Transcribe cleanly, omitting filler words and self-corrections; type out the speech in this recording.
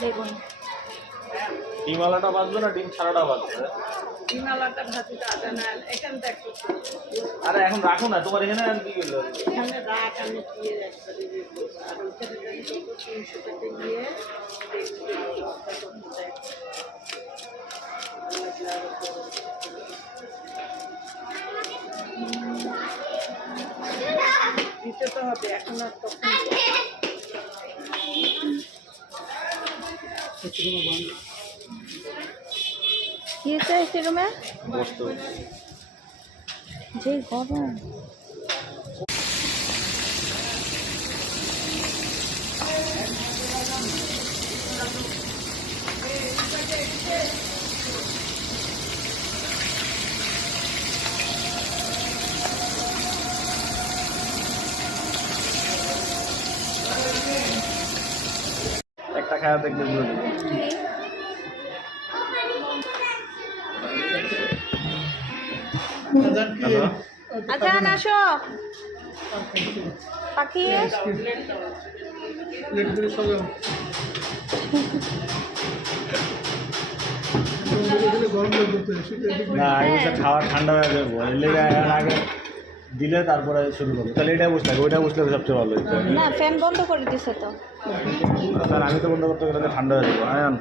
বেগুন ডিম আলাটা বাজবে না ডিম ছাড়াটা বাজবে? ডিম আলাটা ভাজিটা আদা না এখান থেকে আরে এখন রাখো না, তোমার এখানে আর কি গেল? এখানে রাখ, আমি দিয়ে একবারে দিয়ে দেবো। আর ওইখানে যদি করবো 300 টাকা দিয়ে দিতে তো হবে এখন আর তখন কি হয়েছে রুমে গোস্ত। যে গরম একটা খায়া দেখবে বলে দেবো। হ্যালো, আজান আসো পাখি না আগে বসে খাওয়া ঠান্ডা হয়ে যাবো, এলে আগে দিলে তারপরে শুরু করবো। তাহলে এটা বসে থাকে, ওইটা বসলে সবচেয়ে ভালো হতো। না ফ্যান বন্ধ করে দিছে তো তাহলে আমি তো বন্ধ করতে গেলে ঠান্ডা হয়ে যাবো। হ্যাঁ